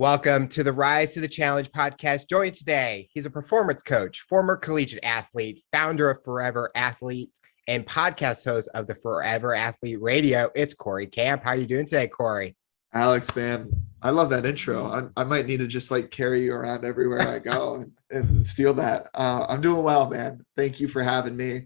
Welcome to the Rise to the Challenge podcast. Joined today, he's a performance coach, former collegiate athlete, founder of Forever Athlete, and podcast host of the Forever Athlete Radio. It's Cory Camp. How are you doing today, Cory? Alex, man, I love that intro. I might need to just carry you around everywhere I go and steal that. I'm doing well, man. Thank you for having me.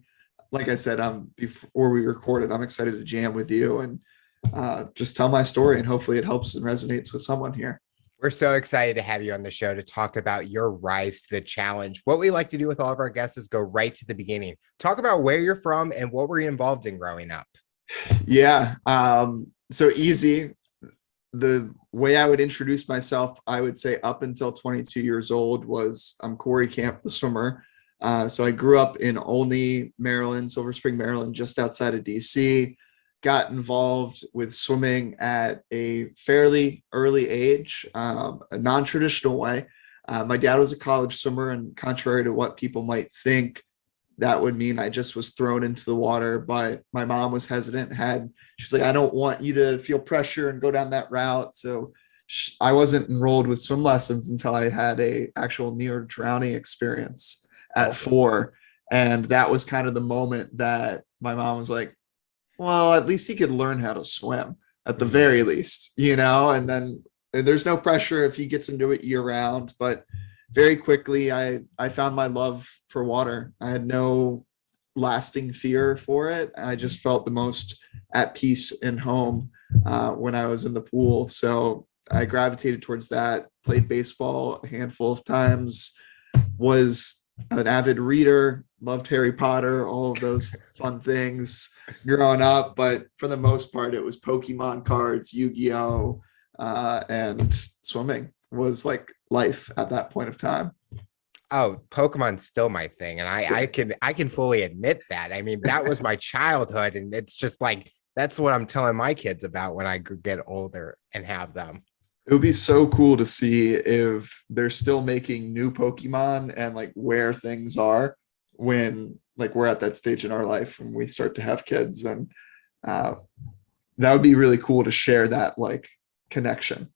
Like I said, before we recorded, I'm excited to jam with you and just tell my story, and hopefully it helps and resonates with someone here. We're so excited to have you on the show to talk about your rise to the challenge. What we like to do with all of our guests is go right to the beginning. Talk about where you're from and what were you involved in growing up? Yeah. So easy. The way I would introduce myself, I would say up until 22 years old was I'm Cory Camp, the swimmer. So I grew up in Olney, Maryland, Silver Spring, Maryland, just outside of DC. Got involved with swimming at a fairly early age, a non-traditional way. My dad was a college swimmer, and contrary to what people might think, that would mean I just was thrown into the water. But my mom was hesitant. She's like, I don't want you to feel pressure and go down that route. So I wasn't enrolled with swim lessons until I had a actual near drowning experience at 4. And that was kind of the moment that my mom was like, well, at least he could learn how to swim at the very least, and then there's no pressure if he gets into it year round. But very quickly, I found my love for water. I had no lasting fear for it. I just felt the most at peace and home when I was in the pool. So I gravitated towards that, played baseball a handful of times, was an avid reader, loved Harry Potter, all of those fun things growing up. But for the most part, it was Pokemon cards, Yu-Gi-Oh, and swimming was like life at that point of time. Oh, Pokemon's still my thing. And I can fully admit that. I mean, that was my childhood. And it's just like, that's what I'm telling my kids about when I get older and have them. It would be so cool to see if they're still making new Pokemon and where things are when we're at that stage in our life when we start to have kids. And that would be really cool to share that connection,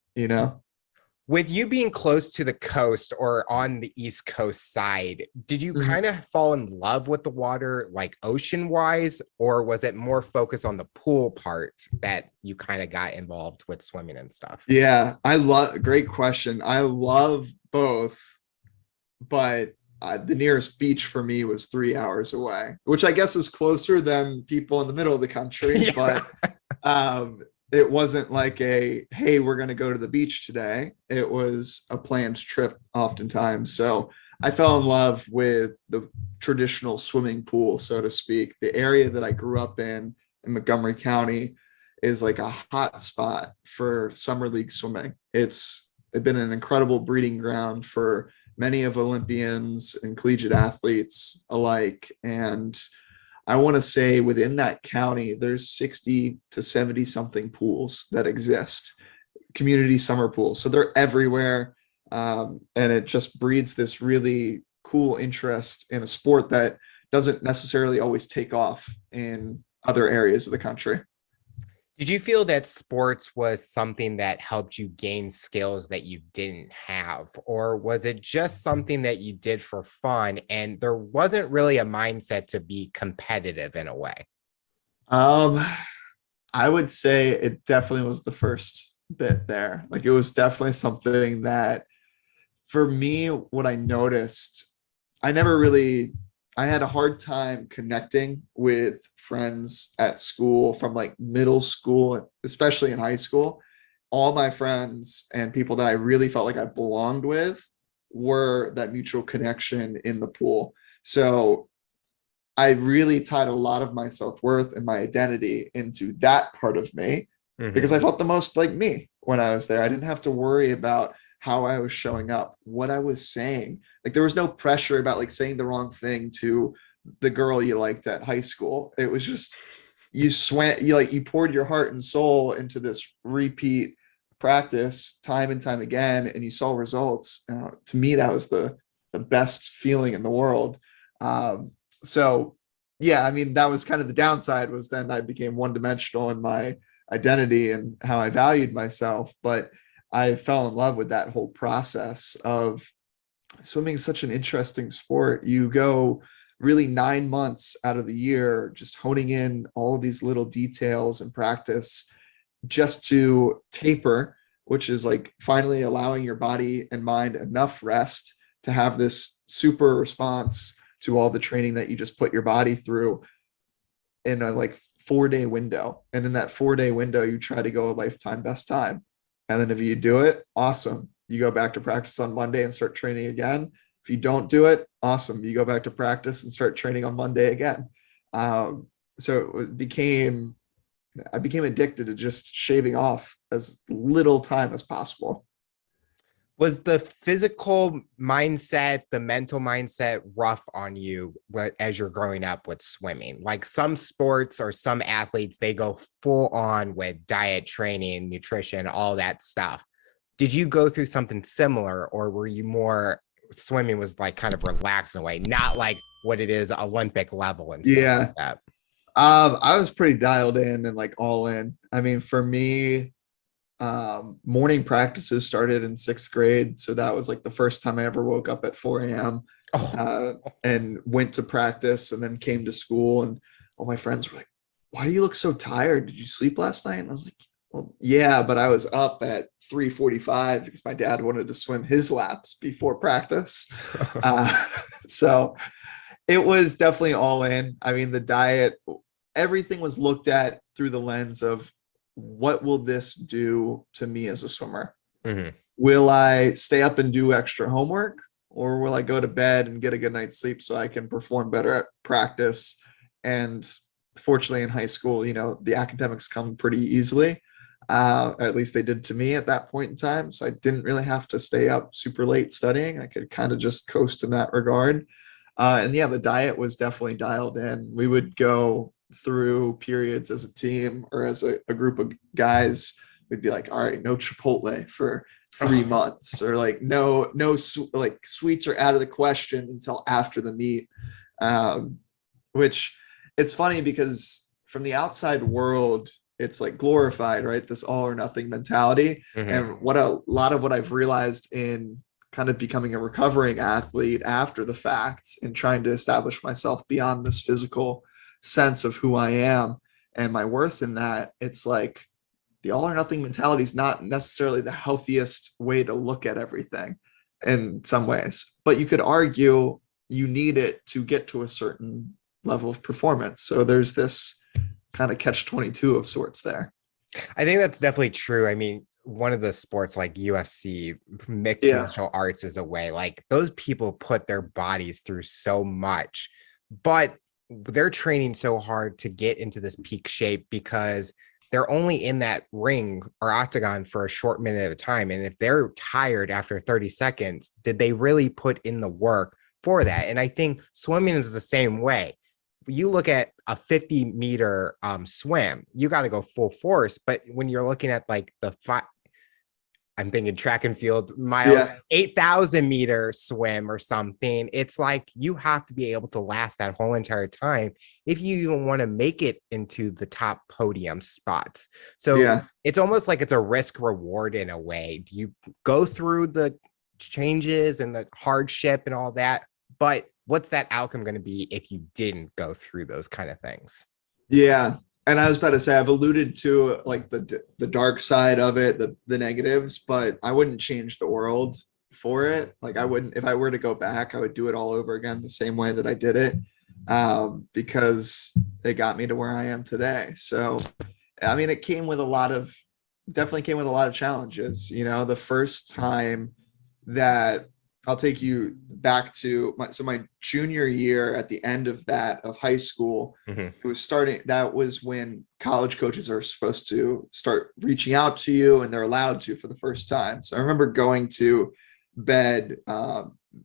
With you being close to the coast or on the East Coast side, did you kind of fall in love with the water, ocean wise, or was it more focused on the pool part that you kind of got involved with swimming and stuff? Yeah, great question. I love both, but the nearest beach for me was 3 hours away, which I guess is closer than people in the middle of the country. Yeah. But it wasn't like hey, we're going to go to the beach today. It was a planned trip oftentimes. So I fell in love with the traditional swimming pool, so to speak. The area that I grew up in Montgomery County is a hot spot for summer league swimming. It's been an incredible breeding ground for many of Olympians and collegiate athletes alike. And I want to say within that county, there's 60 to 70 something pools that exist, community summer pools. So they're everywhere. And it just breeds this really cool interest in a sport that doesn't necessarily always take off in other areas of the country. Did you feel that sports was something that helped you gain skills that you didn't have? Or was it just something that you did for fun and there wasn't really a mindset to be competitive in a way? I would say it definitely was the first bit there. It was definitely something that for me, what I noticed, I had a hard time connecting with friends at school from middle school, especially in high school. All my friends and people that I really felt like I belonged with were that mutual connection in the pool. So I really tied a lot of my self-worth and my identity into that part of me because I felt the most like me when I was there. I didn't have to worry about how I was showing up, what I was saying. There was no pressure about saying the wrong thing to the girl you liked at high school. It was just, you poured your heart and soul into this repeat practice time and time again, and you saw results. To me, that was the best feeling in the world. So yeah, I mean, that was kind of the downside, was then I became one-dimensional in my identity and how I valued myself. But I fell in love with that whole process of swimming is such an interesting sport. You go really 9 months out of the year just honing in all of these little details and practice just to taper, which is like finally allowing your body and mind enough rest to have this super response to all the training that you just put your body through in a like 4-day window. And in that 4-day window, you try to go a lifetime best time. And then if you do it, awesome. You go back to practice on Monday and start training again. If you don't do it, awesome. You go back to practice and start training on Monday again. So I became addicted to just shaving off as little time as possible. Was the physical mindset, the mental mindset rough on you as you're growing up with swimming? Like some sports or some athletes, they go full on with diet, training, nutrition, all that stuff. Did you go through something similar, or were you more swimming was like kind of relaxed in a way, not like what it is Olympic level and stuff like that? I was pretty dialed in and like all in. I mean, for me, morning practices started in 6th grade. So that was like the first time I ever woke up at 4 a.m. And went to practice and then came to school. And all my friends were like, why do you look so tired? Did you sleep last night? And I was like, well, yeah, but I was up at 3:45 because my dad wanted to swim his laps before practice. So it was definitely all in. I mean, the diet, everything was looked at through the lens of what will this do to me as a swimmer? Mm-hmm. Will I stay up and do extra homework, or will I go to bed and get a good night's sleep so I can perform better at practice? And fortunately in high school, you know, the academics come pretty easily. Or at least they did to me at that point in time. So I didn't really have to stay up super late studying. I could kind of just coast in that regard. And yeah, the diet was definitely dialed in. We would go through periods as a team or as a group of guys. We'd be like, all right, no Chipotle for 3 months, or like like sweets are out of the question until after the meet. Which it's funny because from the outside world, it's like glorified, right? This all or nothing mentality. Mm-hmm. And what a lot of what I've realized in kind of becoming a recovering athlete after the fact and trying to establish myself beyond this physical sense of who I am and my worth in that, it's like the all or nothing mentality is not necessarily the healthiest way to look at everything in some ways, but you could argue you need it to get to a certain level of performance. So there's this kind of catch-22 of sorts there. I think that's definitely true. I mean, one of the sports like UFC, mixed martial arts is a way, like those people put their bodies through so much, but they're training so hard to get into this peak shape because they're only in that ring or octagon for a short minute at a time. And if they're tired after 30 seconds, did they really put in the work for that? And I think swimming is the same way. You look at a 50-meter swim, you got to go full force. But when you're looking at like I'm thinking track and field mile, 8,000-meter swim or something, it's like you have to be able to last that whole entire time if you even want to make it into the top podium spots. So it's almost like it's a risk reward in a way. You go through the changes and the hardship and all that, but what's that outcome going to be if you didn't go through those kind of things? Yeah. And I was about to say, I've alluded to like the dark side of it, the negatives, but I wouldn't change the world for it. Like I wouldn't, if I were to go back, I would do it all over again the same way that I did it, because it got me to where I am today. So, I mean, it definitely came with a lot of challenges. You know, the first time that I'll take you back to my junior year at the end of high school. It was starting. That was when college coaches are supposed to start reaching out to you, and they're allowed to for the first time. So I remember going to bed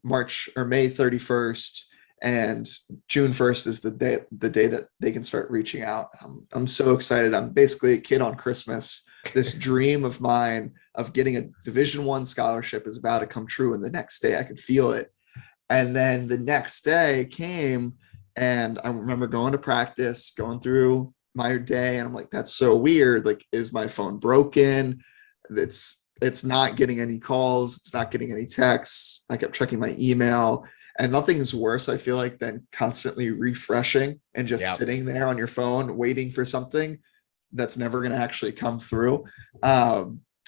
March or May 31st, and June 1st is the day that they can start reaching out. I'm so excited. I'm basically a kid on Christmas. This dream of mine of getting a Division I scholarship is about to come true. And the next day I could feel it. And then the next day came, and I remember going to practice, going through my day. And I'm like, that's so weird. Like, is my phone broken? it's not getting any calls, it's not getting any texts. I kept checking my email, and nothing's worse, I feel like, than constantly refreshing and just Yeah. sitting there on your phone waiting for something that's never going to actually come through.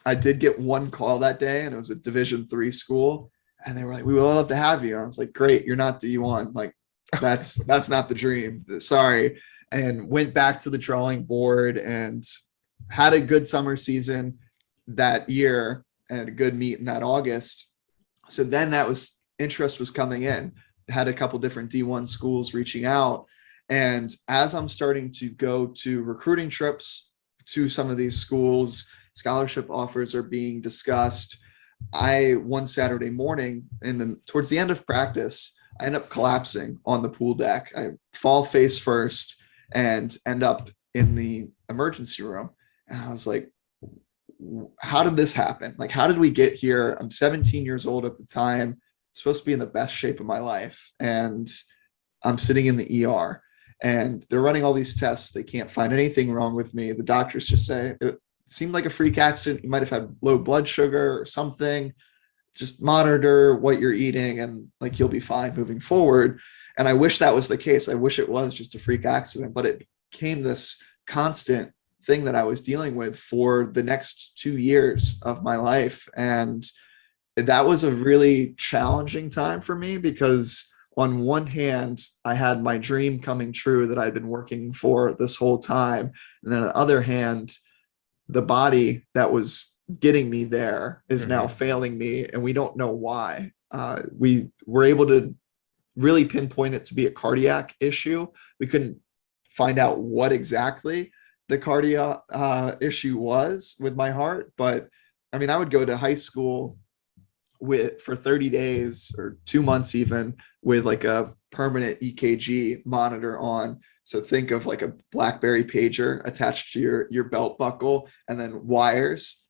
I did get one call that day, and it was a Division III school, and they were like, "We would love to have you." And I was like, "Great, you're not D1. Like, that's not the dream. Sorry." And went back to the drawing board and had a good summer season that year and a good meet in that August. So then that was interest was coming in. Had a couple different D1 schools reaching out. And as I'm starting to go to recruiting trips to some of these schools, scholarship offers are being discussed. One Saturday morning, and then towards the end of practice, I end up collapsing on the pool deck. I fall face first and end up in the emergency room. And I was like, how did this happen? Like, how did we get here? I'm 17 years old at the time, supposed to be in the best shape of my life. And I'm sitting in the ER, and they're running all these tests. They can't find anything wrong with me. The doctors just say it seemed like a freak accident. You might have had low blood sugar or something. Just monitor what you're eating, and like, you'll be fine moving forward. And I wish that was the case. I wish it was just a freak accident, but it became this constant thing that I was dealing with for the next 2 years of my life. And that was a really challenging time for me, because on one hand, I had my dream coming true that I'd been working for this whole time. And then on the other hand, the body that was getting me there is now failing me, and we don't know why. We were able to really pinpoint it to be a cardiac issue. We couldn't find out what exactly the cardiac issue was with my heart, but I mean, I would go to high school for 30 days or 2 months even with like a permanent EKG monitor on. So think of like a BlackBerry pager attached to your belt buckle, and then wires.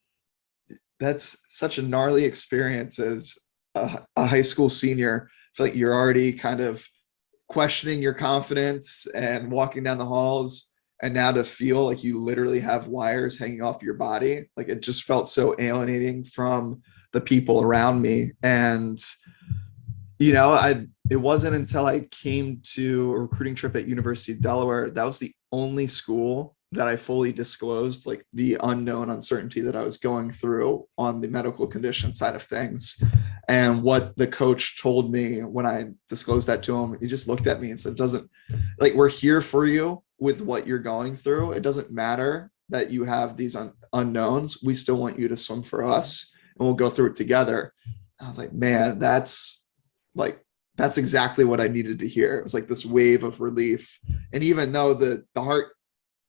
That's such a gnarly experience as a high school senior. I feel like you're already kind of questioning your confidence and walking down the halls, and now to feel like you literally have wires hanging off your body, like, it just felt so alienating from the people around me. And it wasn't until I came to a recruiting trip at University of Delaware, that was the only school that I fully disclosed like the unknown uncertainty that I was going through on the medical condition side of things. And what the coach told me when I disclosed that to him, he just looked at me and said, "Doesn't, like, we're here for you with what you're going through. It doesn't matter that you have these unknowns. We still want you to swim for us, and we'll go through it together." I was like, man, that's exactly what I needed to hear. It was like this wave of relief. And even though the heart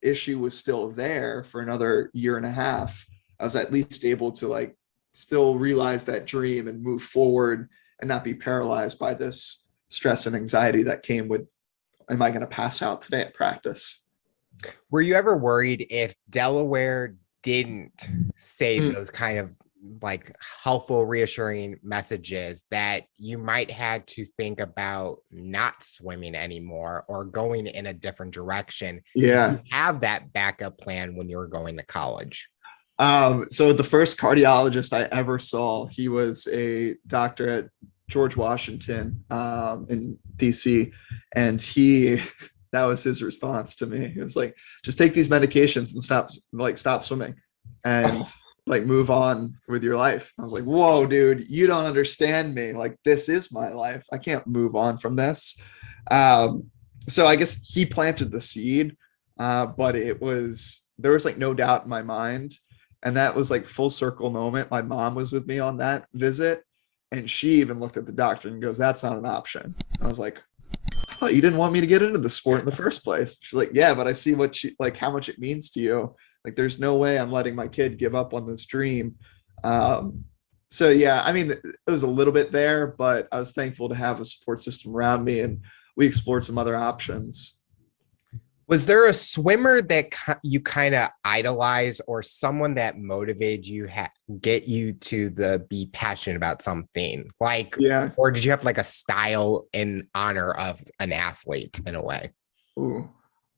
issue was still there for another year and a half, I was at least able to like still realize that dream and move forward and not be paralyzed by this stress and anxiety that came with, am I going to pass out today at practice? Were you ever worried if Delaware didn't say those kind of like helpful, reassuring messages that you might had to think about not swimming anymore or going in a different direction? Yeah. Did you have that backup plan when you were going to college? So the first cardiologist I ever saw, he was a doctor at George Washington in DC, and that was his response to me. He was like, "Just take these medications and stop swimming and like move on with your life." I was like, "Whoa, dude, you don't understand me. Like, this is my life. I can't move on from this." So I guess he planted the seed, but there was like no doubt in my mind. And that was like full circle moment. My mom was with me on that visit, and she even looked at the doctor and goes, "That's not an option." I was like, "I thought you didn't want me to get into the sport in the first place." She's like, "Yeah, but I see how much it means to you. Like, there's no way I'm letting my kid give up on this dream." So yeah, I mean, it was a little bit there, but I was thankful to have a support system around me, and we explored some other options. Was there a swimmer that you kind of idolize, or someone that motivated you, get you to be passionate about something? Like, Yeah. or did you have like a style in honor of an athlete in a way? Ooh,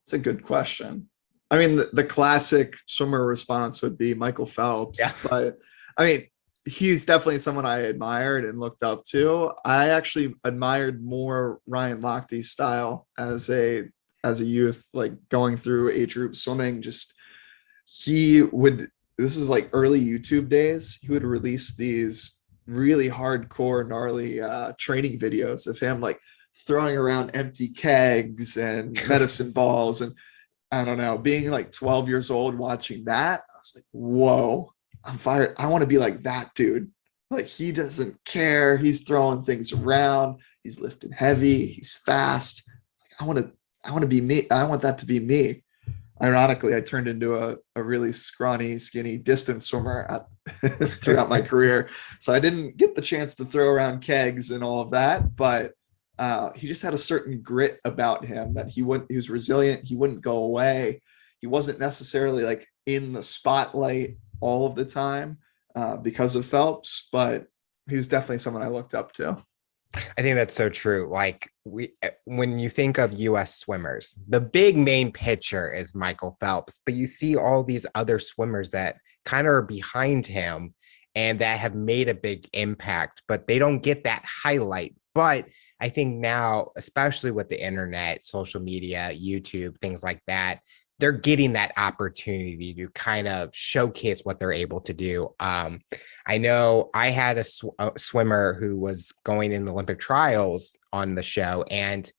it's a good question. I mean, the classic swimmer response would be Michael Phelps, Yeah. but I mean, he's definitely someone I admired and looked up to. I actually admired more Ryan Lochte's style as a youth, like going through age group swimming. Just he would, this is like early YouTube days, he would release these really hardcore, gnarly training videos of him like throwing around empty kegs and medicine balls. And I don't know, being like 12 years old watching that, I was like, whoa, I'm fired. I want to be like that dude. Like, he doesn't care. He's throwing things around. He's lifting heavy. He's fast. I want to be me. I want that to be me. Ironically, I turned into a really scrawny, skinny distance swimmer throughout my career. So I didn't get the chance to throw around kegs and all of that, but he just had a certain grit about him that he was resilient. He wouldn't go away. He wasn't necessarily like in the spotlight all of the time because of Phelps, but he was definitely someone I looked up to. I think that's so true. Like when you think of US swimmers, the big main pitcher is Michael Phelps, but you see all these other swimmers that kind of are behind him and that have made a big impact, but they don't get that highlight. But I think now, especially with the internet, social media, YouTube, things like that, they're getting that opportunity to kind of showcase what they're able to do. I know I had a swimmer who was going in the Olympic trials on the show, and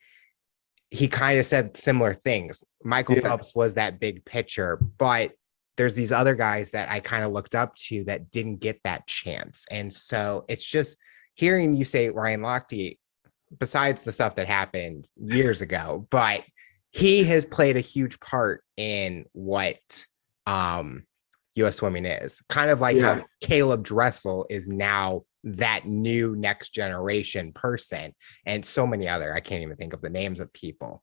he kind of said similar things. Michael Phelps was that big pitcher, but there's these other guys that I kind of looked up to that didn't get that chance. And so it's just hearing you say Ryan Lochte, besides the stuff that happened years ago, but he has played a huge part in what US swimming is. Kind of like how Caleb Dressel is now that new next generation person, and so many other, I can't even think of the names of people.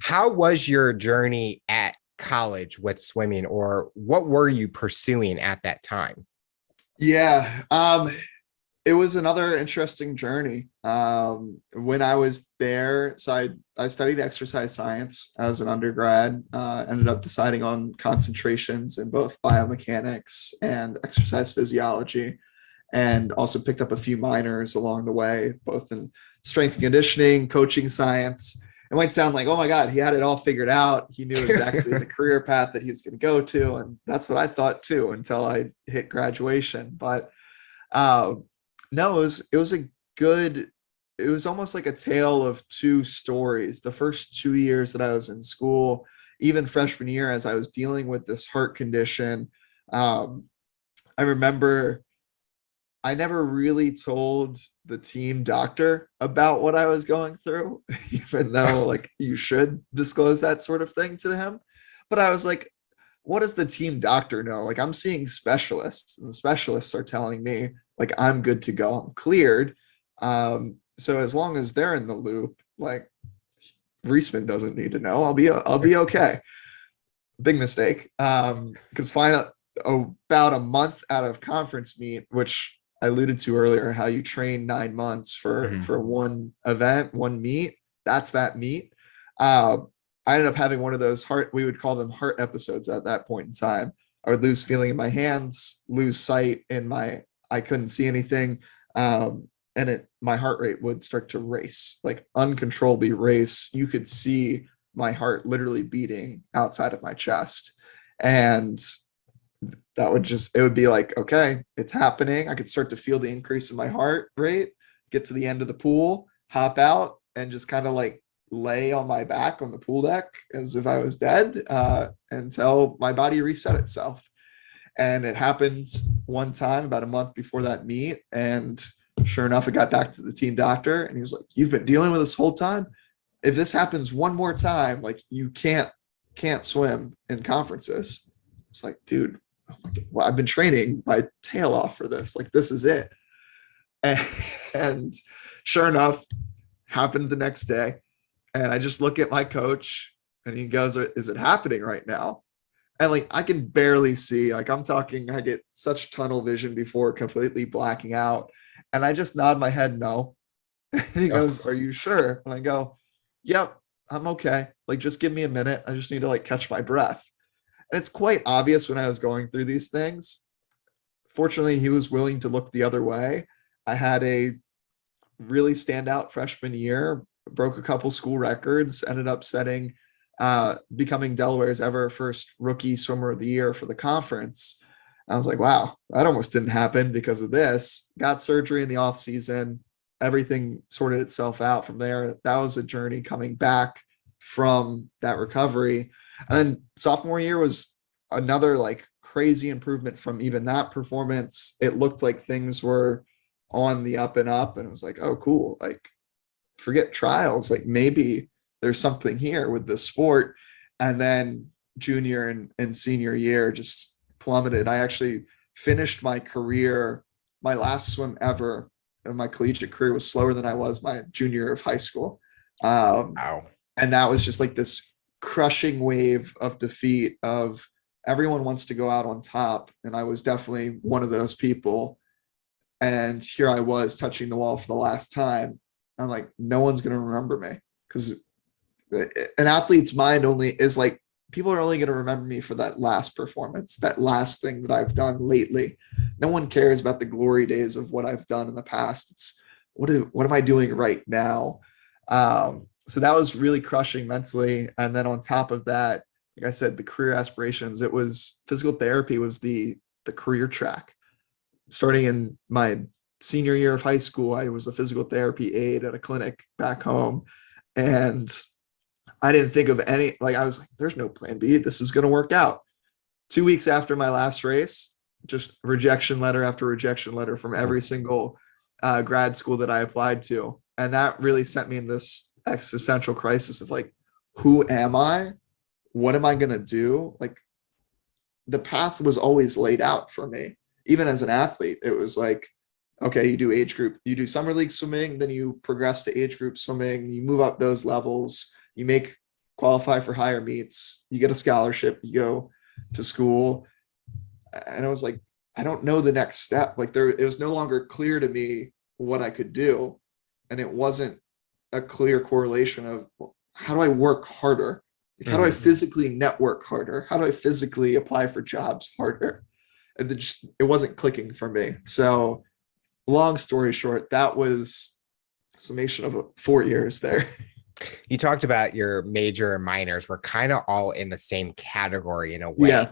How was your journey at college with swimming, or what were you pursuing at that time? Yeah. It was another interesting journey. When I was there, so I studied exercise science as an undergrad, ended up deciding on concentrations in both biomechanics and exercise physiology, and also picked up a few minors along the way, both in strength and conditioning, coaching science. It might sound like, oh my God, he had it all figured out. He knew exactly the career path that he was going to go to. And that's what I thought too, until I hit graduation. But no, it was a good, it was almost like a tale of two stories. The first 2 years that I was in school, even freshman year, as I was dealing with this heart condition, I remember I never really told the team doctor about what I was going through, even though like you should disclose that sort of thing to him. But I was like, what does the team doctor know? Like, I'm seeing specialists, and the specialists are telling me like I'm good to go, I'm cleared. So as long as they're in the loop, like Reisman doesn't need to know. I'll be okay. Big mistake. Because about a month out of conference meet, which I alluded to earlier, how you train 9 months for one event, one meet. That's that meet. I ended up having one of those we would call them heart episodes at that point in time. I would lose feeling in my hands, lose sight in I couldn't see anything. And my heart rate would start to race, like uncontrollably race. You could see my heart literally beating outside of my chest. And it would be like, okay, it's happening. I could start to feel the increase in my heart rate, get to the end of the pool, hop out, and just kind of like lay on my back on the pool deck as if I was dead until my body reset itself. And it happened one time about a month before that meet. And sure enough, it got back to the team doctor, and he was like, you've been dealing with this whole time? If this happens one more time, like you can't swim in conferences. It's like, dude, oh my God, well, I've been training my tail off for this. Like, this is it. And sure enough, happened the next day. And I just look at my coach, and he goes, is it happening right now? And like, I can barely see, like I'm talking, I get such tunnel vision before completely blacking out. And I just nod my head, no. And he goes, are you sure? And I go, yep, I'm okay. Like, just give me a minute. I just need to like catch my breath. And it's quite obvious when I was going through these things. fortunately, he was willing to look the other way. I had a really standout freshman year, broke a couple school records, ended up becoming Delaware's ever first rookie swimmer of the year for the conference. I was like, wow, that almost didn't happen because of this. Got surgery in the off season. Everything sorted itself out from there. That was a journey coming back from that recovery. And then sophomore year was another like crazy improvement from even that performance. It looked like things were on the up and up, and it was like, oh, cool. Like, forget trials. Like, maybe there's something here with this sport. And then junior and senior year just plummeted. I actually finished my career, my last swim ever in my collegiate career was slower than I was my junior year of high school. Wow. And that was just like this crushing wave of defeat of everyone wants to go out on top. And I was definitely one of those people. And here I was touching the wall for the last time. I'm like, no one's going to remember me, because an athlete's mind only is like, people are only going to remember me for that last performance, that last thing that I've done lately. No one cares about the glory days of what I've done in the past. It's what am I doing right now? So that was really crushing mentally. And then on top of that, like I said, the career aspirations, it was physical therapy was the career track. Starting in my senior year of high school, I was a physical therapy aide at a clinic back home. And I didn't think of any, like, I was like, there's no plan B. This is going to work out. 2 weeks after my last race, just rejection letter after rejection letter from every single grad school that I applied to. And that really sent me in this existential crisis of like, who am I? What am I going to do? Like, the path was always laid out for me. Even as an athlete, it was like, okay, you do summer league swimming, then you progress to age group swimming, you move up those levels, you qualify for higher meets, you get a scholarship, you go to school. And I was like, I don't know the next step. Like, it was no longer clear to me what I could do. And it wasn't a clear correlation of, well, how do I work harder? Like, how do I physically network harder? How do I physically apply for jobs harder? And it wasn't clicking for me. So long story short, that was a summation of 4 years there. You talked about your major and minors were kind of all in the same category in a way. Yeah.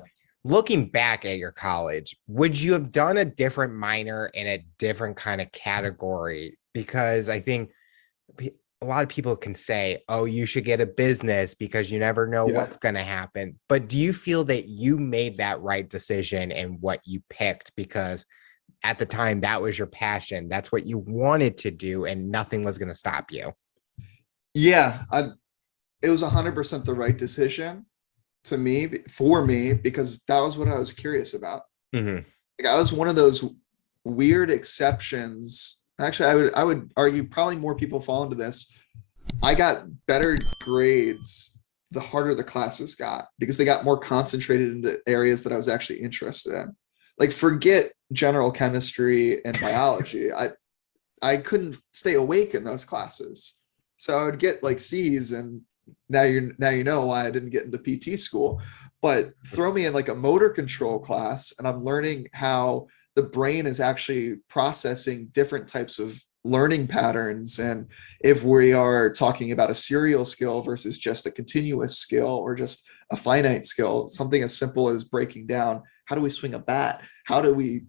Looking back at your college, would you have done a different minor in a different kind of category? Because I think a lot of people can say, oh, you should get a business because you never know what's going to happen. But do you feel that you made that right decision in what you picked? Because at the time, that was your passion. That's what you wanted to do, and nothing was going to stop you. Yeah, it was 100% the right decision for me, because that was what I was curious about. Mm-hmm. Like, I was one of those weird exceptions. Actually, I would argue probably more people fall into this. I got better grades the harder the classes got, because they got more concentrated into areas that I was actually interested in. Like, forget general chemistry and biology. I couldn't stay awake in those classes. So I would get like C's, and now you know why I didn't get into PT school. But throw me in like a motor control class, and I'm learning how the brain is actually processing different types of learning patterns. And if we are talking about a serial skill versus just a continuous skill or just a finite skill, something as simple as breaking down, how do we swing a bat? How do we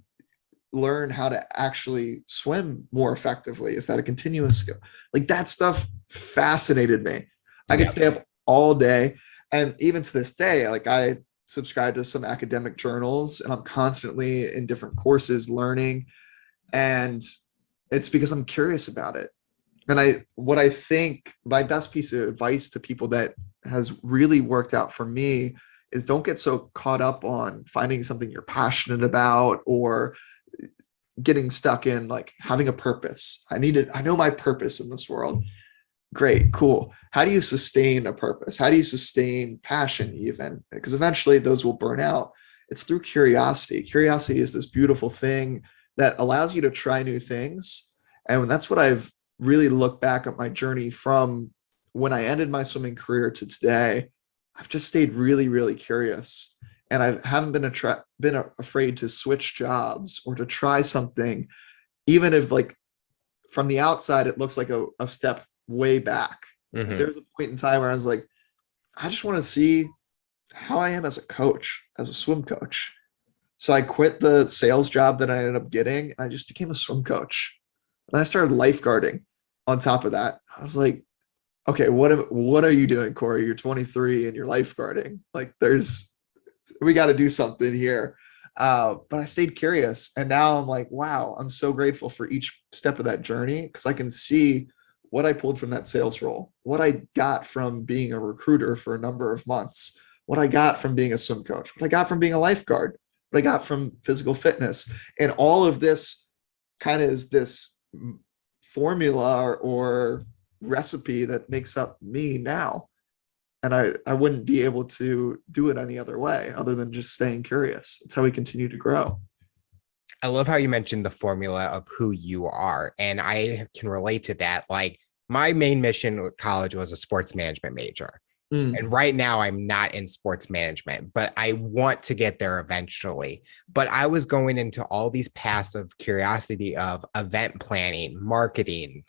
learn how to actually swim more effectively? Is that a continuous skill? Like, that stuff fascinated me. I could stay up all day. And even to this day, like, I subscribe to some academic journals, and I'm constantly in different courses learning. And it's because I'm curious about it. And what I think my best piece of advice to people that has really worked out for me is, don't get so caught up on finding something you're passionate about or getting stuck in like having a purpose. I know my purpose in this world. Great, cool. How do you sustain a purpose? How do you sustain passion even? Because eventually those will burn out. It's through curiosity. Curiosity is this beautiful thing that allows you to try new things. And that's what I've really looked back at my journey from when I ended my swimming career to today. I've just stayed really, really curious. and I haven't been afraid to switch jobs or to try something, even if like from the outside it looks like a step way back. Like, there's a point in time where I was like, I just want to see how I am as a coach, as a swim coach. So I quit the sales job that I ended up getting, and I just became a swim coach. And I started lifeguarding on top of that. I was like, okay, what are you doing, Cory? You're 23 and you're lifeguarding. Like, we got to do something here. But I stayed curious, and now I'm like, wow, I'm so grateful for each step of that journey, because I can see what I pulled from that sales role, what I got from being a recruiter for a number of months, what I got from being a swim coach, what I got from being a lifeguard, what I got from physical fitness. And all of this kind of is this formula or recipe that makes up me now. And I wouldn't be able to do it any other way other than just staying curious. It's how we continue to grow. I love how you mentioned the formula of who you are. And I can relate to that. Like, my main mission with college was a sports management major. Mm, And right now I'm not in sports management, but I want to get there eventually. But I was going into all these paths of curiosity of event planning, marketing,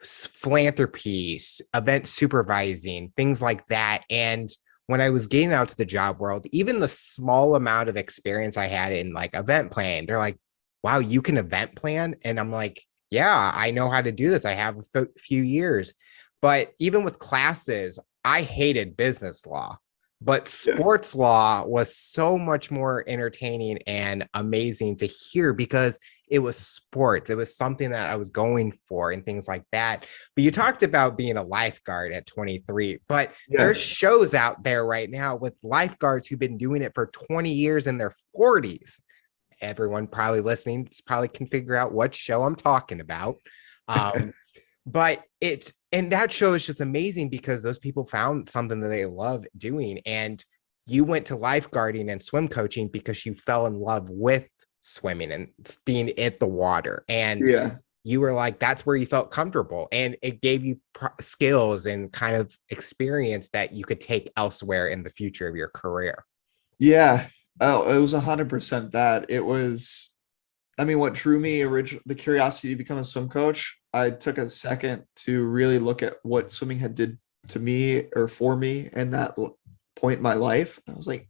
philanthropy, event supervising, things like that. And when I was getting out to the job world, even the small amount of experience I had in like event planning, they're like, wow, you can event plan? And I'm like, yeah, I know how to do this. I have a few years. But even with classes, I hated business law, but yeah. sports law was so much more entertaining and amazing to hear because it was sports. It was something that I was going for and things like that. But you talked about being a lifeguard at 23, but Yeah. there's shows out there right now with lifeguards who've been doing it for 20 years in their 40s. Everyone probably listening probably can figure out what show I'm talking about. Um, but it's, and that show is just amazing because those people found something that they love doing. And you went to lifeguarding and swim coaching because you fell in love with swimming and being at the water. And Yeah. you were like, that's where you felt comfortable. And it gave you skills and kind of experience that you could take elsewhere in the future of your career. Yeah. Oh, it was 100% that. It was, I mean, what drew me the curiosity to become a swim coach, I took a second to really look at what swimming had did to me or for me in that point in my life. I was like,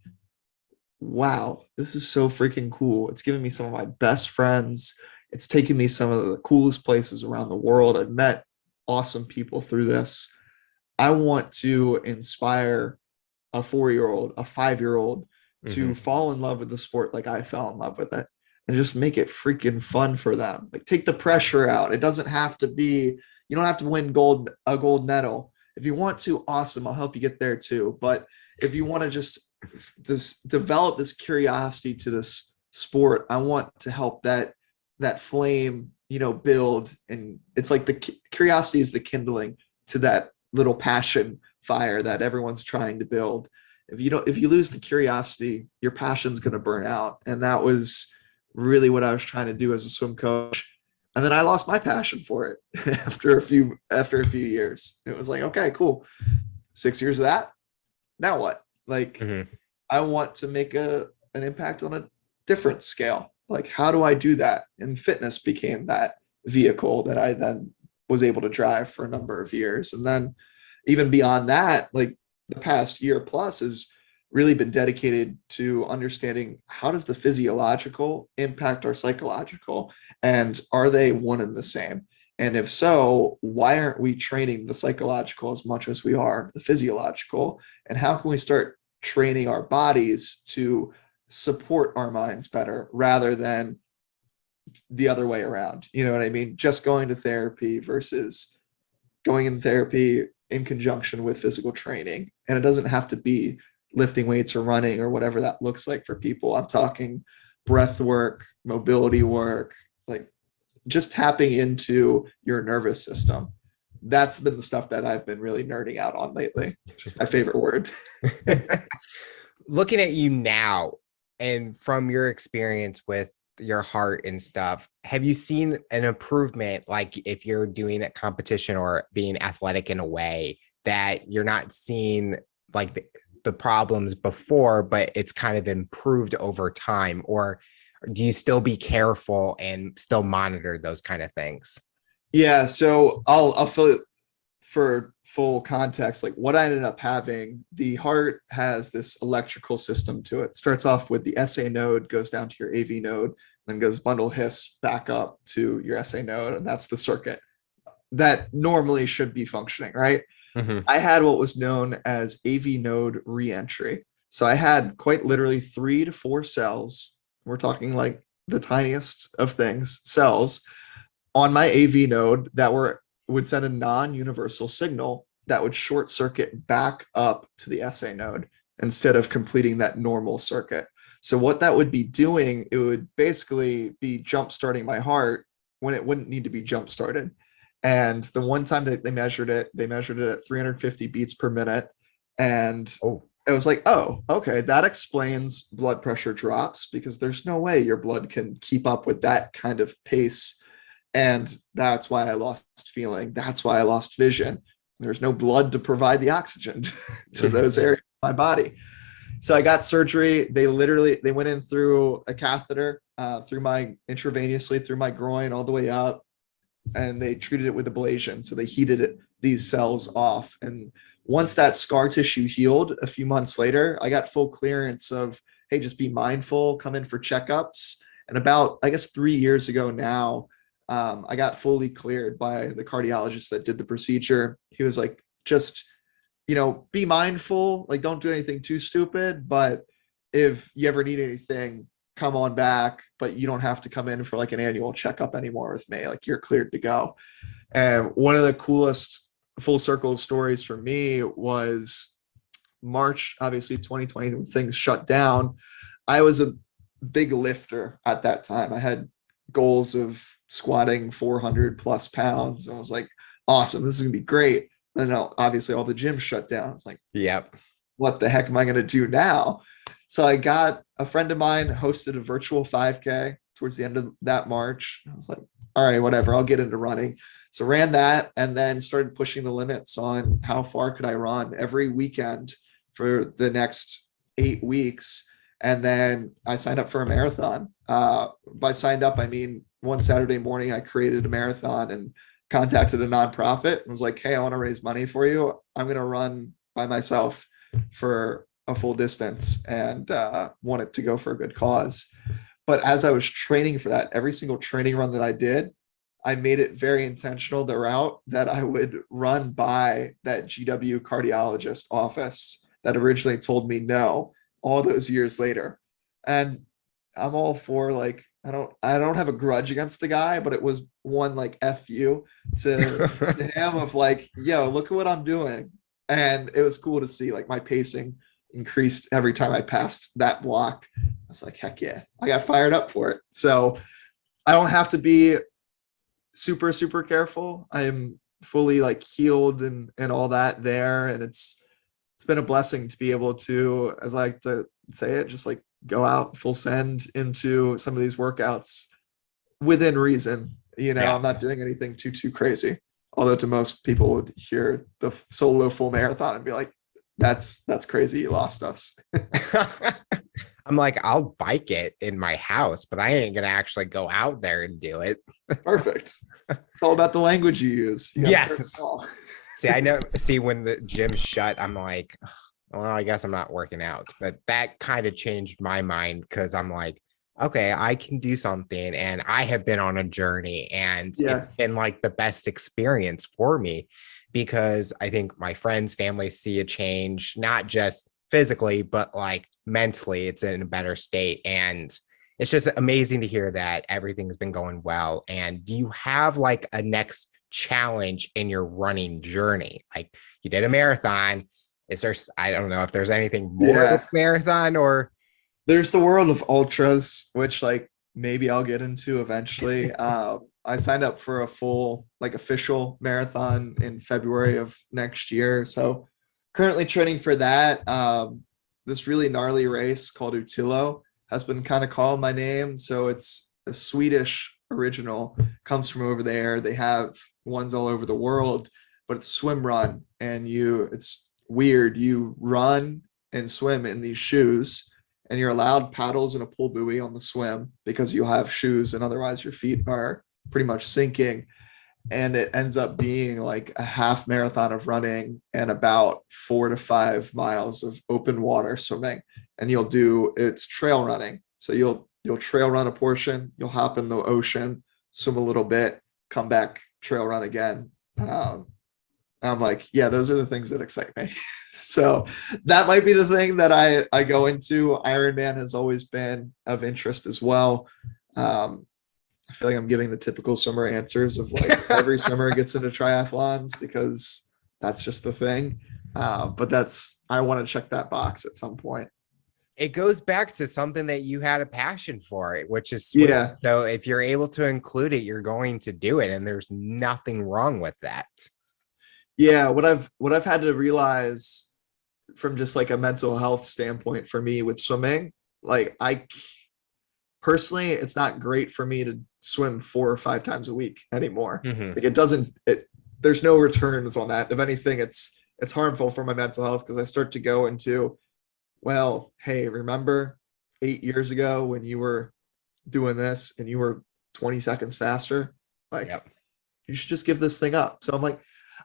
wow, this is so freaking cool. It's given me some of my best friends. It's taken me some of the coolest places around the world. I've met awesome people through this. I want to inspire a 4-year-old, a 5-year-old to fall in love with the sport like I fell in love with it, and just make it freaking fun for them. Like, take the pressure out. It doesn't have to be, you don't have to win a gold medal. If you want to, awesome. I'll help you get there too. But if you want to just develop this curiosity to this sport, I want to help that flame, build. And it's like the curiosity is the kindling to that little passion fire that everyone's trying to build. If you lose the curiosity, your passion's going to burn out. And that was really what I was trying to do as a swim coach. And then I lost my passion for it after a few years. It was like, okay, cool. 6 years of that. Now what? Like, I want to make an impact on a different scale. Like, how do I do that? And fitness became that vehicle that I then was able to drive for a number of years. And then even beyond that, like, the past year plus has really been dedicated to understanding how does the physiological impact our psychological, and are they one and the same? And if so, why aren't we training the psychological as much as we are the physiological? And how can we start training our bodies to support our minds better rather than the other way around? You know what I mean? Just going to therapy versus going in therapy in conjunction with physical training. And it doesn't have to be lifting weights or running or whatever that looks like for people. I'm talking breath work, mobility work, like just tapping into your nervous system. That's been the stuff that I've been really nerding out on lately. It's my favorite word. Looking at you now and from your experience with your heart and stuff, have you seen an improvement, like if you're doing a competition or being athletic in a way that you're not seeing like the problems before, but it's kind of improved over time? Or do you still be careful and still monitor those kind of things? Yeah, so I'll fill it for full context. Like what I ended up having, the heart has this electrical system to it. Starts off with the SA node, goes down to your AV node, then goes bundle hiss back up to your SA node, and that's the circuit that normally should be functioning, right? Mhm. I had what was known as AV node reentry. So I had quite literally 3 to 4 cells. We're talking like the tiniest of things, cells on my AV node that would send a non-universal signal that would short circuit back up to the SA node instead of completing that normal circuit. So what that would be doing, it would basically be jump starting my heart when it wouldn't need to be jump started. And the one time that they measured it at 350 beats per minute. And Oh, it was like, oh, okay, that explains blood pressure drops, because there's no way your blood can keep up with that kind of pace. And that's why I lost feeling. That's why I lost vision. There's no blood to provide the oxygen to those areas of my body. So I got surgery. They went in through a catheter, through my intravenously through my groin all the way up, and they treated it with ablation. So they heated these cells off. And once that scar tissue healed a few months later, I got full clearance of, hey, just be mindful, come in for checkups. And about, I guess, 3 years ago now, I got fully cleared by the cardiologist that did the procedure. He was like, just, be mindful, like don't do anything too stupid, but if you ever need anything, come on back, but you don't have to come in for like an annual checkup anymore with me. Like you're cleared to go. And one of the coolest full circle stories for me was March, obviously 2020, when things shut down. I was a big lifter at that time. I had goals of squatting 400 plus pounds. I was like, awesome, this is gonna be great. And then obviously all the gyms shut down. It's like, yep. what the heck am I gonna do now? So I got a friend of mine hosted a virtual 5K towards the end of that March. I was like, all right, whatever, I'll get into running. So ran that, and then started pushing the limits on how far could I run every weekend for the next 8 weeks. And then I signed up for a marathon. By signed up, I mean one Saturday morning, I created a marathon and contacted a nonprofit and was like, hey, I want to raise money for you. I'm going to run by myself for a full distance, and want it to go for a good cause. But as I was training for that, every single training run that I did, I made it very intentional, the route that I would run by that GW cardiologist office that originally told me no all those years later. And I'm all for, like, I don't have a grudge against the guy, but it was one like F you to him of like, yo, look at what I'm doing. And it was cool to see like my pacing increased every time I passed that block. I was like, heck yeah, I got fired up for it. So I don't have to be super, super careful. I'm fully like healed and all that there. And it's been a blessing to be able to, as I like to say it, just like go out full send into some of these workouts within reason. Yeah. I'm not doing anything too crazy. Although to most people would hear the solo full marathon and be like, that's crazy, you lost us. I'm like, I'll bike it in my house, but I ain't gonna actually go out there and do it. Perfect. It's all about the language you use. You Yes. See, I know. See, when the gym shut, I'm like, well, I guess I'm not working out. But that kind of changed my mind, because I'm like, okay, I can do something. And I have been on a journey, and Yeah. it's been like the best experience for me, because I think my friends, family see a change, not just physically, but like mentally, it's in a better state. And it's just amazing to hear that everything's been going well. And do you have like a next challenge in your running journey? Like, you did a marathon. Is there, I don't know if there's anything more Yeah. with marathon, or There's the world of ultras, which like maybe I'll get into eventually. I signed up for a full like official marathon in February of next year. So currently training for that. This really gnarly race called Utilo has been kind of called my name. So it's a Swedish original, comes from over there. They have ones all over the world, but it's swim run, and it's weird. You run and swim in these shoes, and you're allowed paddles and a pull buoy on the swim because you have shoes and otherwise your feet are pretty much sinking. And it ends up being like a half marathon of running and about 4 to 5 miles of open water swimming. And it's trail running. So you'll trail run a portion, you'll hop in the ocean, swim a little bit, come back, trail run again. I'm like, yeah, those are the things that excite me. So that might be the thing that I go into. Ironman has always been of interest as well. I feel like I'm giving the typical swimmer answers of like every swimmer gets into triathlons because that's just the thing. But I want to check that box at some point. It goes back to something that you had a passion for, which is swimming. Yeah. So if you're able to include it, you're going to do it. And there's nothing wrong with that. Yeah. What I've had to realize from just like a mental health standpoint for me with swimming, like personally, it's not great for me to swim 4 or 5 times a week anymore. Like there's no returns on that. If anything, it's harmful for my mental health because I start to go into, well, hey, remember 8 years ago when you were doing this and you were 20 seconds faster? Like, you should just give this thing up. So I'm like,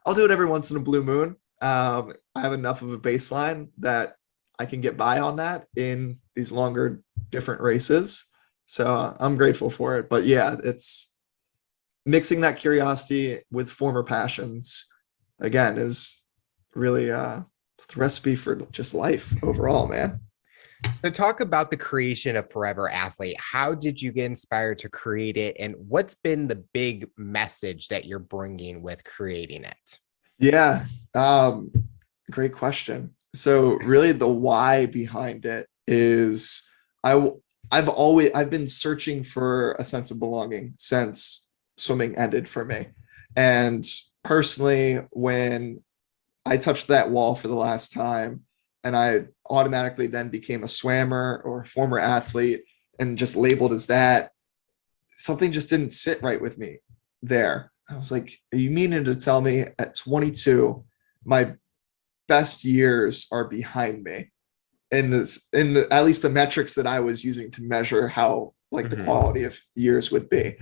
I'll do it every once in a blue moon. I have enough of a baseline that I can get by on that in these longer, different races. So I'm grateful for it. But yeah, it's mixing that curiosity with former passions, again, is really it's the recipe for just life overall, man. So talk about the creation of Forever Athlete. How did you get inspired to create it? And what's been the big message that you're bringing with creating it? Yeah, great question. So really the why behind it is I've been searching for a sense of belonging since swimming ended for me. And personally, when I touched that wall for the last time and I automatically then became a swimmer or a former athlete and just labeled as that, something just didn't sit right with me there. I was like, are you meaning to tell me at 22, my best years are behind me? At least the metrics that I was using to measure how like the quality of years would be.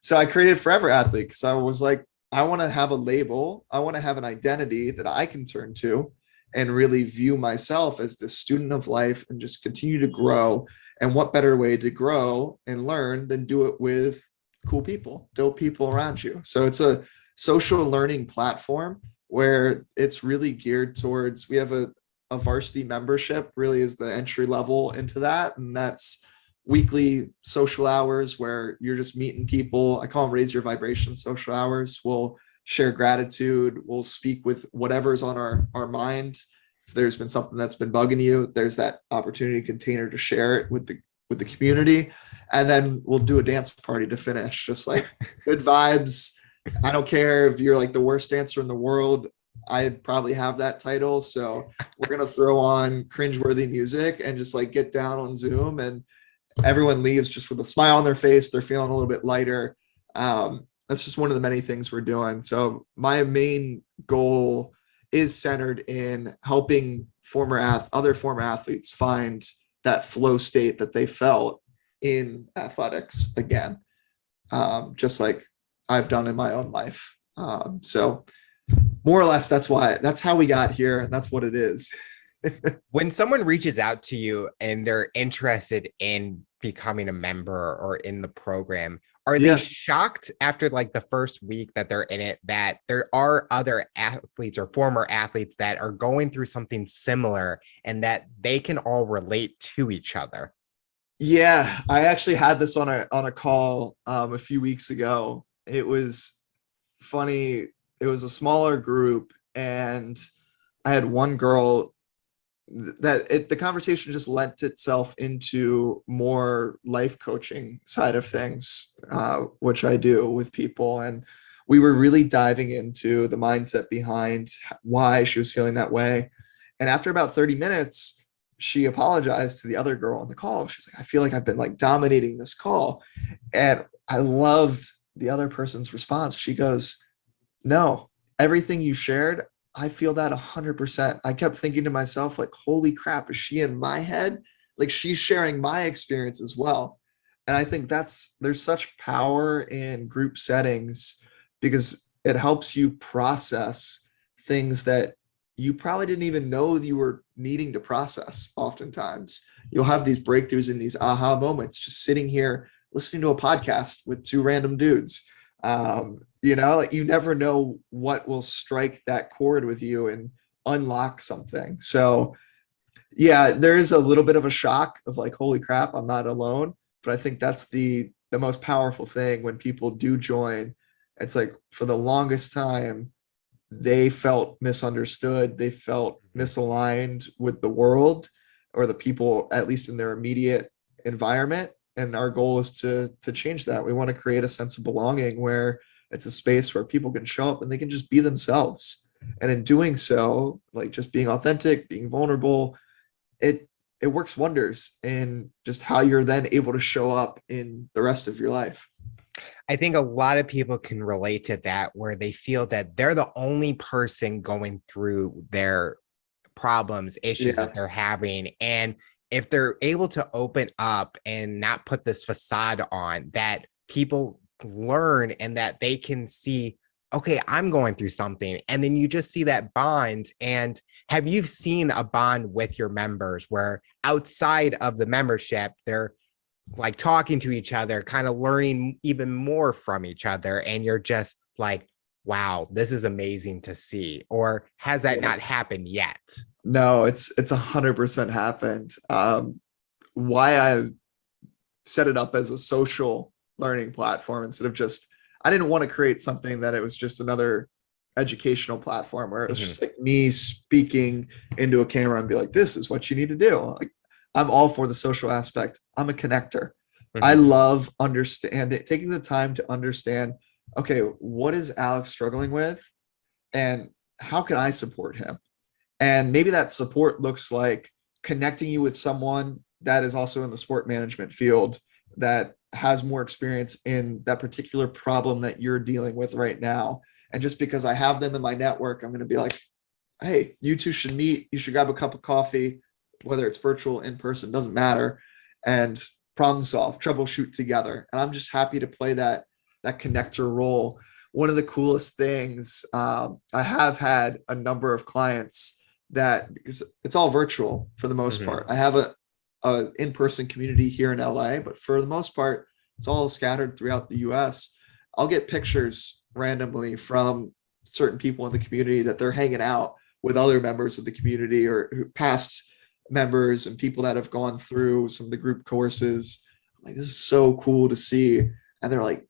So I created Forever Athlete because I was like, I want to have a label. I want to have an identity that I can turn to and really view myself as the student of life and just continue to grow. And what better way to grow and learn than do it with cool people, dope people around you. So it's a social learning platform where it's really geared towards, we have a varsity membership really is the entry level into that. And that's weekly social hours where you're just meeting people. I call them raise your vibration social hours. We'll share gratitude. We'll speak with whatever's on our mind. If there's been something that's been bugging you, there's that opportunity container to share it with the community. And then we'll do a dance party to finish, just like good vibes. I don't care if you're like the worst dancer in the world. I'd probably have that title. So we're going to throw on cringeworthy music and just like get down on Zoom, and everyone leaves just with a smile on their face. They're feeling a little bit lighter. That's just one of the many things we're doing. So my main goal is centered in helping other former athletes find that flow state that they felt in athletics again, just like I've done in my own life. So more or less, that's how we got here, and that's what it is. When someone reaches out to you and they're interested in becoming a member or in the program, are they shocked after like the first week that they're in it that there are other athletes or former athletes that are going through something similar and that they can all relate to each other? Yeah, I actually had this on a call a few weeks ago. It was funny. It was a smaller group, and I had one girl the conversation just lent itself into more life coaching side of things, which I do with people. And we were really diving into the mindset behind why she was feeling that way. And after about 30 minutes, she apologized to the other girl on the call. She's like, I feel like I've been like dominating this call. And I loved the other person's response. She goes, no, everything you shared, I feel that 100%. I kept thinking to myself, like, holy crap, is she in my head? Like, she's sharing my experience as well. And I think there's such power in group settings because it helps you process things that you probably didn't even know you were needing to process. Oftentimes you'll have these breakthroughs and these aha moments just sitting here listening to a podcast with two random dudes. You never know what will strike that chord with you and unlock something. So yeah, there is a little bit of a shock of like, holy crap, I'm not alone. But I think that's the most powerful thing when people do join. It's like, for the longest time, they felt misunderstood, they felt misaligned with the world or the people, at least in their immediate environment. And our goal is to change that. We want to create a sense of belonging where it's a space where people can show up and they can just be themselves. And in doing so, like just being authentic, being vulnerable, it works wonders in just how you're then able to show up in the rest of your life. I think a lot of people can relate to that, where they feel that they're the only person going through their problems, issues Yeah. that they're having. And if they're able to open up and not put this facade on, that people learn and that they can see, okay, I'm going through something. And then you just see that bond. And have you seen a bond with your members where outside of the membership, they're like talking to each other, kind of learning even more from each other, and you're just like, wow, this is amazing to see? Or has that not happened yet? No, it's 100% happened. Why I set it up as a social learning platform instead of just, I didn't want to create something that it was just another educational platform where it was just like me speaking into a camera and be like, this is what you need to do. Like, I'm all for the social aspect. I'm a connector. I love understanding, taking the time to understand, okay, what is Alex struggling with and how can I support him? And maybe that support looks like connecting you with someone that is also in the sport management field that has more experience in that particular problem that you're dealing with right now. And just because I have them in my network, I'm going to be like, hey, you two should meet. You should grab a cup of coffee, whether it's virtual, in person, doesn't matter, and problem solve, troubleshoot together. And I'm just happy to play that connector role. One of the coolest things, I have had a number of clients that, because it's all virtual for the most part. I have a in-person community here in LA, but for the most part, it's all scattered throughout the US. I'll get pictures randomly from certain people in the community that they're hanging out with other members of the community or past members and people that have gone through some of the group courses. Like, this is so cool to see. And they're like,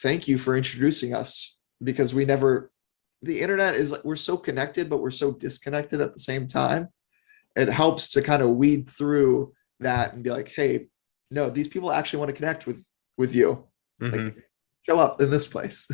thank you for introducing us, because the internet is like, we're so connected, but we're so disconnected at the same time. It helps to kind of weed through that and be like, hey, no, these people actually want to connect with you. Like, show up in this place.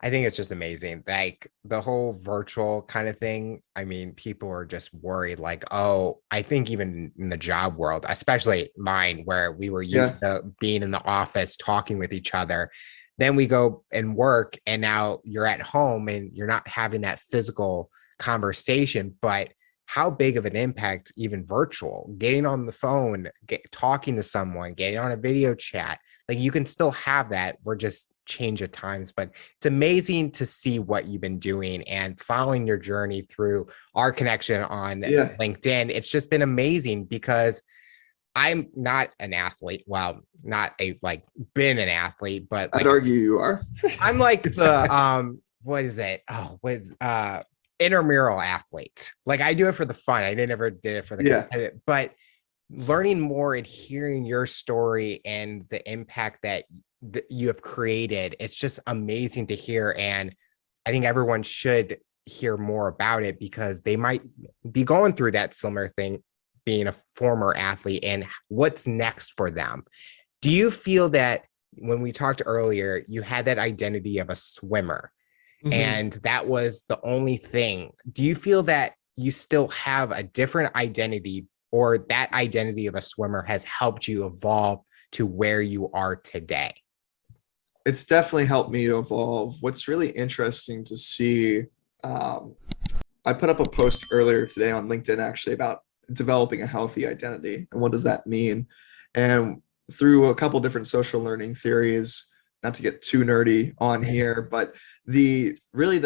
I think it's just amazing. Like the whole virtual kind of thing. I mean, people are just worried, like, oh, I think even in the job world, especially mine, where we were used to being in the office, talking with each other. Then we go and work, and now you're at home and you're not having that physical conversation. But how big of an impact, even virtual, getting on the phone, talking to someone, getting on a video chat, like you can still have that. We're just change of times, but it's amazing to see what you've been doing and following your journey through our connection on LinkedIn. It's just been amazing because I'm not an athlete. Well, not a like been an athlete, but like, I'd argue you are. I'm like the what is it? Oh, what is intramural athlete. Like I do it for the fun. I never did it for the but learning more and hearing your story and the impact that you have created, it's just amazing to hear. And I think everyone should hear more about it because they might be going through that similar thing, being a former athlete, and what's next for them. Do you feel that when we talked earlier, you had that identity of a swimmer and that was the only thing? Do you feel that you still have a different identity, or that identity of a swimmer has helped you evolve to where you are today? It's definitely helped me evolve. What's really interesting to see I put up a post earlier today on LinkedIn actually about developing a healthy identity and what does that mean. And through a couple different social learning theories, not to get too nerdy on here, but the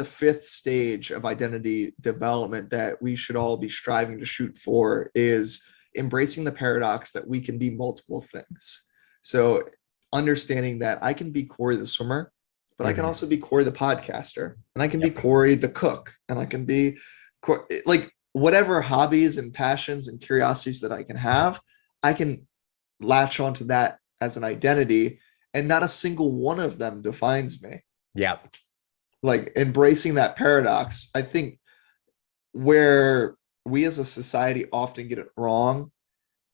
fifth stage of identity development that we should all be striving to shoot for is embracing the paradox that we can be multiple things. So understanding that I can be Cory the swimmer, but I can also be Cory the podcaster, and I can be Cory the cook, and I can be like whatever hobbies and passions and curiosities that I can have, I can latch onto that as an identity, and not a single one of them defines me. Yep. Like embracing that paradox, I think where we as a society often get it wrong,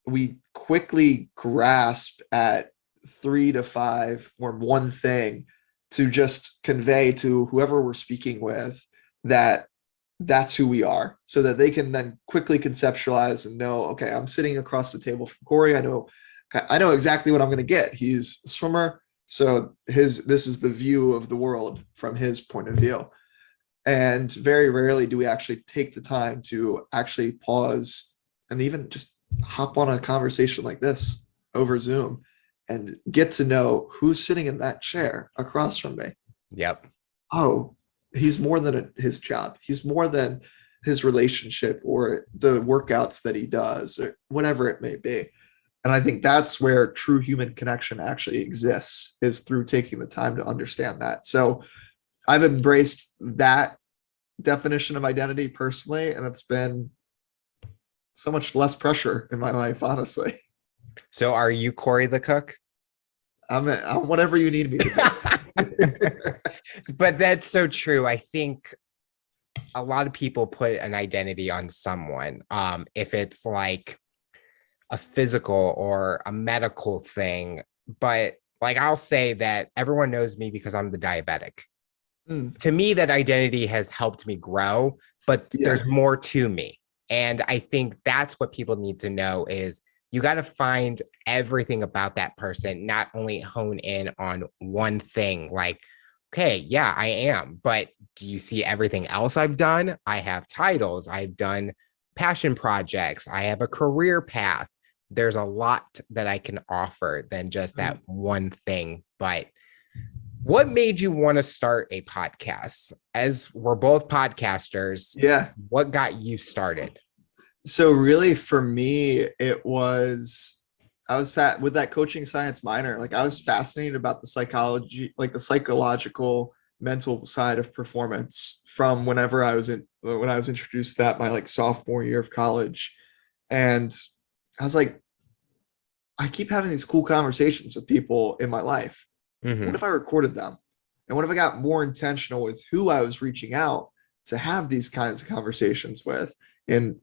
we quickly grasp at 3 to 5 or one thing to just convey to whoever we're speaking with that that's who we are, so that they can then quickly conceptualize and know, okay, I'm sitting across the table from Cory. I know exactly what I'm going to get. He's a swimmer, so this is the view of the world from his point of view. And very rarely do we actually take the time to actually pause and even just hop on a conversation like this over Zoom and get to know who's sitting in that chair across from me. Yep. Oh, he's more than his job. He's more than his relationship or the workouts that he does or whatever it may be. And I think that's where true human connection actually exists, is through taking the time to understand that. So I've embraced that definition of identity personally, and it's been so much less pressure in my life, honestly. So are you Cory the cook? I'm whatever you need me to be. But that's so true. I think a lot of people put an identity on someone. If it's like a physical or a medical thing, but like I'll say that everyone knows me because I'm the diabetic. To me, that identity has helped me grow, but there's more to me. And I think that's what people need to know is you got to find everything about that person, not only hone in on one thing like, okay, yeah, I am, but do you see everything else I've done? I have titles, I've done passion projects, I have a career path. There's a lot that I can offer than just that one thing. But what made you want to start a podcast? As we're both podcasters, what got you started? So really for me, it was, I was with that coaching science minor. Like I was fascinated about the psychology, like the psychological mental side of performance from when I was introduced to that my like sophomore year of college. And I was like, I keep having these cool conversations with people in my life. What if I recorded them? And what if I got more intentional with who I was reaching out to have these kinds of conversations with? And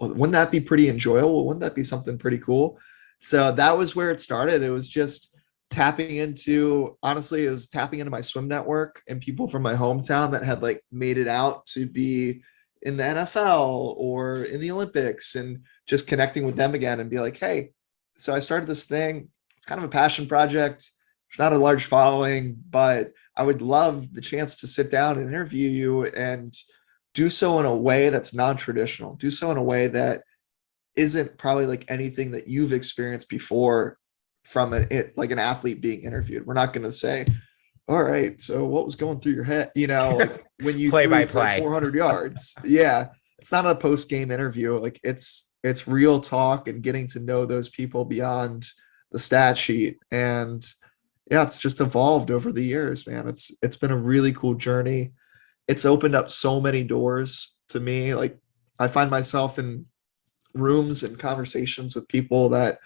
wouldn't that be pretty enjoyable? Wouldn't that be something pretty cool? So that was where it started. It was just tapping into my swim network and people from my hometown that had like made it out to be in the NFL or in the Olympics, and just connecting with them again and be like, hey, so I started this thing. It's kind of a passion project. It's not a large following, but I would love the chance to sit down and interview you and do so in a way that's non-traditional, do so in a way that isn't probably like anything that you've experienced before from like an athlete being interviewed. We're not going to say, all right, so what was going through your head? Like when you play by threw for play 400 yards. Yeah. It's not a post-game interview. Like it's real talk and getting to know those people beyond the stat sheet. And yeah, it's just evolved over the years, man. It's been a really cool journey. It's opened up so many doors to me. Like I find myself in rooms and conversations with people that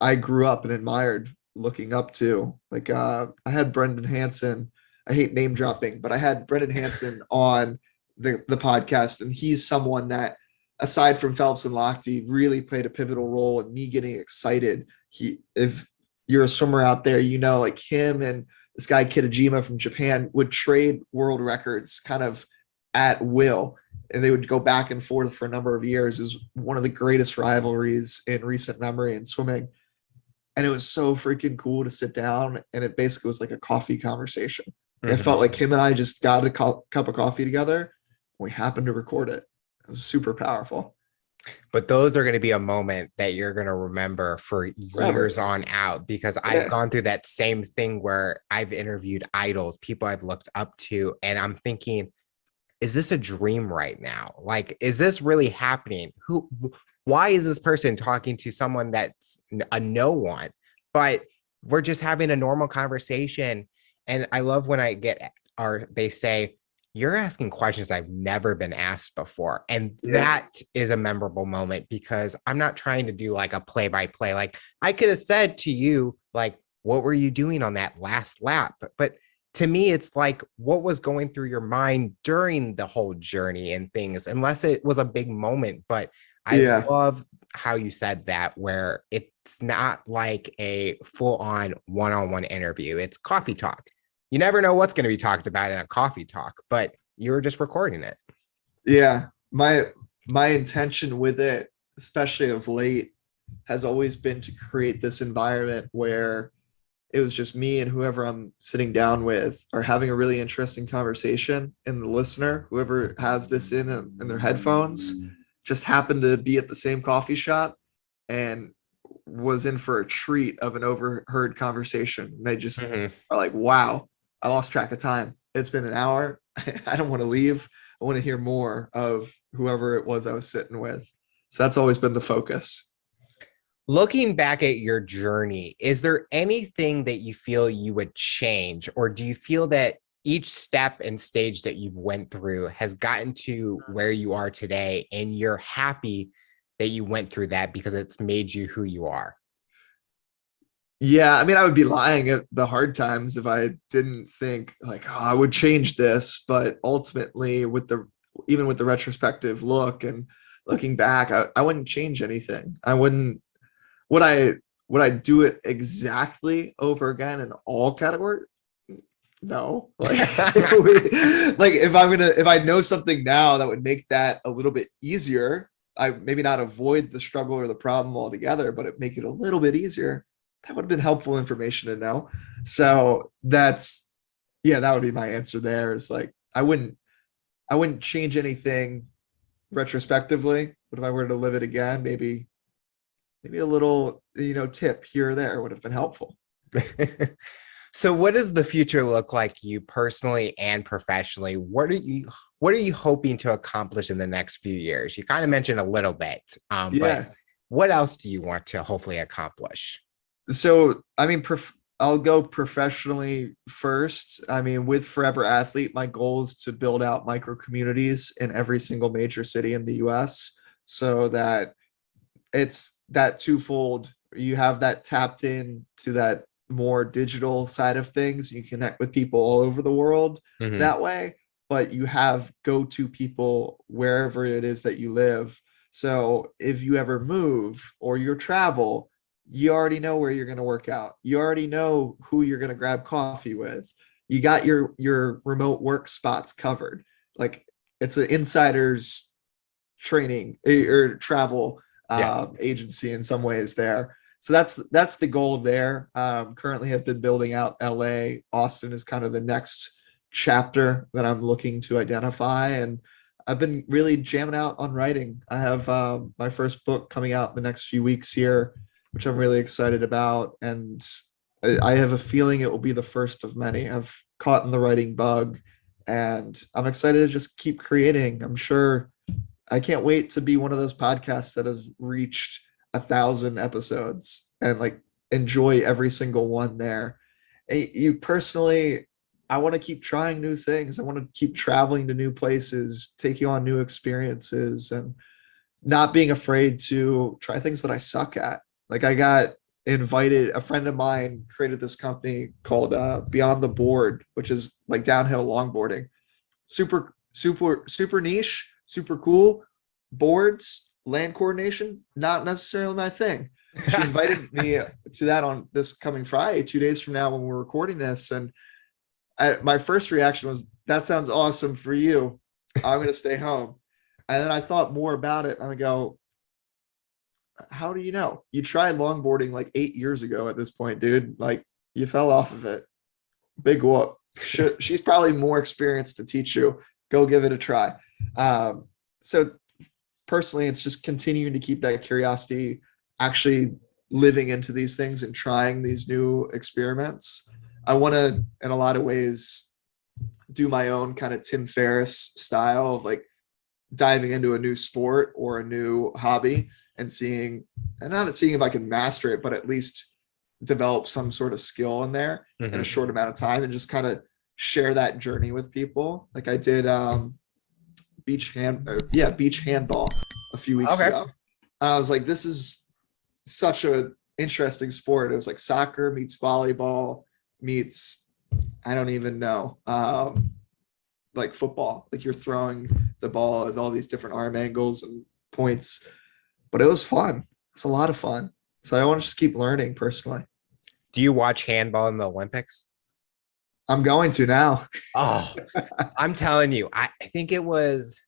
I grew up and admired, looking up to. Like I had Brendan Hansen. I hate name dropping, but I had Brendan Hansen on the podcast, and he's someone that, aside from Phelps and Lochte, really played a pivotal role in me getting excited. If you're a swimmer out there, like him and this guy Kitajima from Japan would trade world records kind of at will, and they would go back and forth for a number of years. It was one of the greatest rivalries in recent memory in swimming. And it was so freaking cool to sit down, and it basically was like a coffee conversation. It felt like him and I just got a cup of coffee together We happened to record it. It was super powerful. But those are going to be a moment that you're going to remember for Forever. years on out, because I've gone through that same thing where I've interviewed idols, people I've looked up to, and I'm thinking, is this a dream right now? Like, is this really happening? Why is this person talking to someone that's a no one? But we're just having a normal conversation. And I love when I get, or they say, you're asking questions I've never been asked before. And that is a memorable moment, because I'm not trying to do like a play by play. Like, I could have said to you, like, what were you doing on that last lap? But to me, it's like, what was going through your mind during the whole journey and things, unless it was a big moment. But I love how you said that, where it's not like a full-on one-on-one interview. It's coffee talk. You never know what's going to be talked about in a coffee talk, but you're just recording it. Yeah. My intention with it, especially of late, has always been to create this environment where it was just me and whoever I'm sitting down with are having a really interesting conversation, and the listener, whoever has this in their headphones, just happened to be at the same coffee shop and was in for a treat of an overheard conversation. They just are like, wow, I lost track of time. It's been an hour. I don't want to leave. I want to hear more of whoever it was I was sitting with. So that's always been the focus. Looking back at your journey, is there anything that you feel you would change, or do you feel that each step and stage that you've went through has gotten to where you are today, and you're happy that you went through that because it's made you who you are? Yeah, I mean, I would be lying at the hard times if I didn't think like, oh, I would change this. But ultimately, even with the retrospective look and looking back, I wouldn't change anything. I wouldn't. Would I do it exactly over again in all categories? No. Like, like if I know something now that would make that a little bit easier, I maybe not avoid the struggle or the problem altogether, but it make it a little bit easier. That would have been helpful information to know. So that would be my answer there. Is like, I wouldn't change anything retrospectively, but if I were to live it again, maybe a little, tip here or there would have been helpful. So what does the future look like you personally and professionally? What are you hoping to accomplish in the next few years? You kind of mentioned a little bit, but what else do you want to hopefully accomplish? So, I mean, I'll go professionally first. I mean, with Forever Athlete, my goal is to build out micro communities in every single major city in the US, so that it's that twofold. You have that tapped in to that more digital side of things. You connect with people all over the world that way, but you have go-to people wherever it is that you live. So if you ever move or you travel, you already know where you're going to work out. You already know who you're going to grab coffee with. You got your remote work spots covered. Like, it's an insider's training or travel agency in some ways there. So that's the goal there. Currently have been building out LA. Austin is kind of the next chapter that I'm looking to identify. And I've been really jamming out on writing. I have my first book coming out in the next few weeks here, which I'm really excited about. And I have a feeling it will be the first of many. I've caught in the writing bug, and I'm excited to just keep creating. I'm sure I can't wait to be one of those podcasts that has reached 1,000 episodes and like enjoy every single one there. You personally, I want to keep trying new things. I want to keep traveling to new places, taking on new experiences, and not being afraid to try things that I suck at. Like, I got invited, a friend of mine created this company called Beyond the Board, which is like downhill longboarding. Super niche, super cool. Boards, land coordination, not necessarily my thing. She invited me to that on this coming Friday, 2 days from now when we're recording this. And my first reaction was, that sounds awesome for you. I'm going to stay home. And then I thought more about it, and I go, how do you know? You tried longboarding like 8 years ago at this point, dude. Like, you fell off of it. Big whoop. She's probably more experienced to teach you. Go give it a try. So personally, it's just continuing to keep that curiosity, actually living into these things and trying these new experiments. I want to, in a lot of ways, do my own kind of Tim Ferriss style of like diving into a new sport or a new hobby and not seeing if I can master it, but at least develop some sort of skill in there in a short amount of time and just kind of share that journey with people. Like I did beach handball a few weeks ago. I was like, this is such a interesting sport. It was like soccer meets volleyball meets, I don't even know, like football. Like you're throwing the ball at all these different arm angles and points, but it was fun. It's a lot of fun. So I want to just keep learning personally. Do you watch handball in the Olympics? I'm going to now. Oh, I'm telling you, I think it was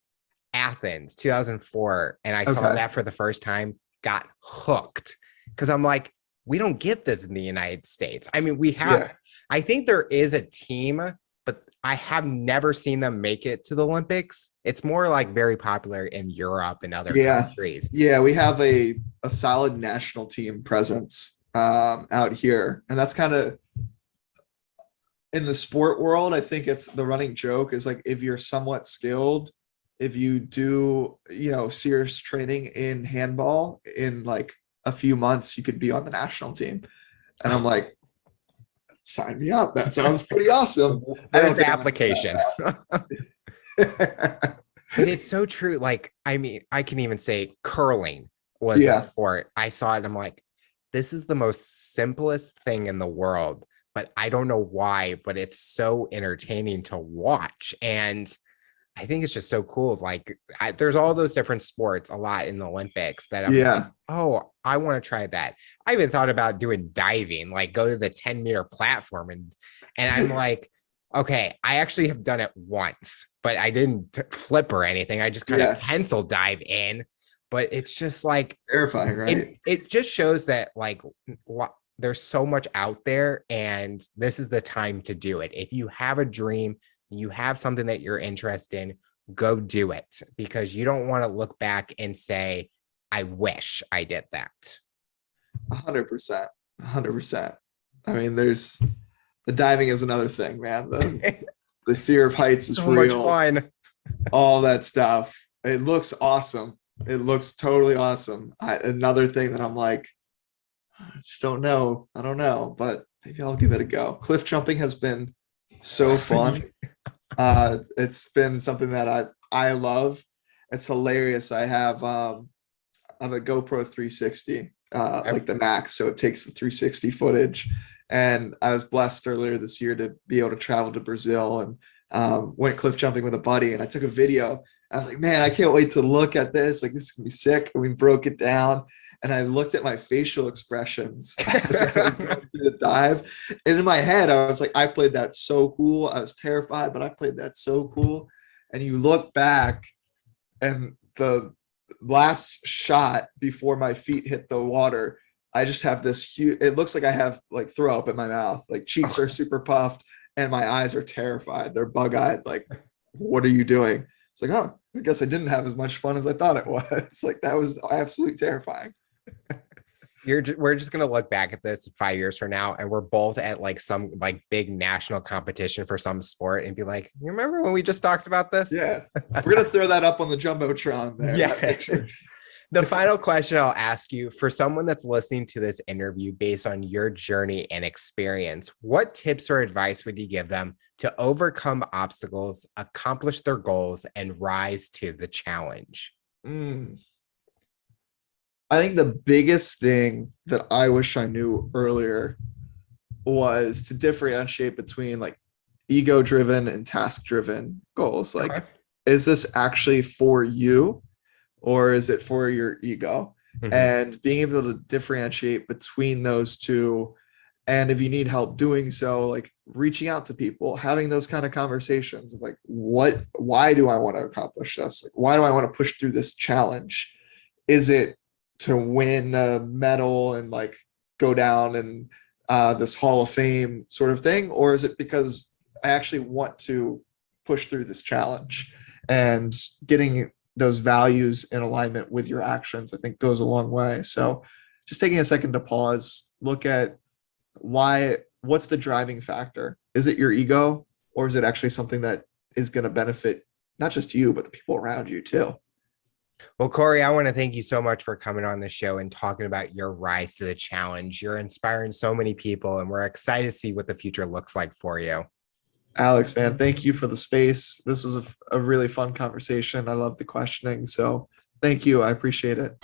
Athens 2004, and I saw that for the first time, got hooked because I'm like, we don't get this in the United States. I mean, we have, I think there is a team, but I have never seen them make it to the Olympics. It's more like very popular in Europe and other countries. Yeah, we have a solid national team presence out here. And that's kind of, in the sport world, I think it's the running joke is like, if you're somewhat skilled, if you do, serious training in handball in like a few months, you could be on the national team. And I'm like, sign me up. That sounds pretty awesome. I don't think application. But it's so true. Like, I mean, I can even say curling was a sport. I saw it and I'm like, this is the most simplest thing in the world, but I don't know why, but it's so entertaining to watch. And I think it's just so cool. Like there's all those different sports a lot in the Olympics that I'm like, oh, I want to try that. I even thought about doing diving, like go to the 10-meter platform. And I'm like, okay, I actually have done it once, but I didn't flip or anything. I just kind of pencil dive in, but it's just like it's terrifying, right? It just shows that like there's so much out there and this is the time to do it. If you have a dream, you have something that you're interested in, go do it, because you don't want to look back and say, I wish I did that. 100%. 100%. I mean, the diving is another thing, man. The fear of heights is so real. Much fun. All that stuff. It looks awesome. It looks totally awesome. Another thing that I'm like, I just don't know. I don't know, but maybe I'll give it a go. Cliff jumping has been so fun. It's been something that I love. It's hilarious. I have a GoPro 360, like the max, so it takes the 360 footage. And I was blessed earlier this year to be able to travel to Brazil and went cliff jumping with a buddy. And I took a video. I was like, man, I can't wait to look at this. Like, this is gonna be sick. And we broke it down. And I looked at my facial expressions as I was going through the dive. And in my head, I was like, I played that so cool. I was terrified, but I played that so cool. And you look back and the last shot before my feet hit the water, I just have this huge, it looks like I have like throw up in my mouth, like cheeks are super puffed and my eyes are terrified. They're bug-eyed. Like, what are you doing? It's like, oh, I guess I didn't have as much fun as I thought it was. Like, that was absolutely terrifying. We're just gonna look back at this 5 years from now and we're both at like some like big national competition for some sport and be like, you remember when we just talked about this? Yeah, we're gonna throw that up on the Jumbotron there. Yeah. The final question I'll ask you, for someone that's listening to this interview based on your journey and experience, what tips or advice would you give them to overcome obstacles, accomplish their goals, and rise to the challenge? I think the biggest thing that I wish I knew earlier was to differentiate between like ego-driven and task-driven goals. Like, is this actually for you or is it for your ego? And being able to differentiate between those two. And if you need help doing so, like reaching out to people, having those kind of conversations of like, why do I want to accomplish this? Like, why do I want to push through this challenge? Is it to win a medal and like go down and this Hall of Fame sort of thing? Or is it because I actually want to push through this challenge? and getting those values in alignment with your actions, I think goes a long way. So just taking a second to pause, look at what's the driving factor? Is it your ego, or is it actually something that is going to benefit not just you, but the people around you too? Well, Cory, I want to thank you so much for coming on the show and talking about your rise to the challenge. You're inspiring so many people, and we're excited to see what the future looks like for you. Alex, man, thank you for the space. This was a really fun conversation. I love the questioning. So thank you. I appreciate it.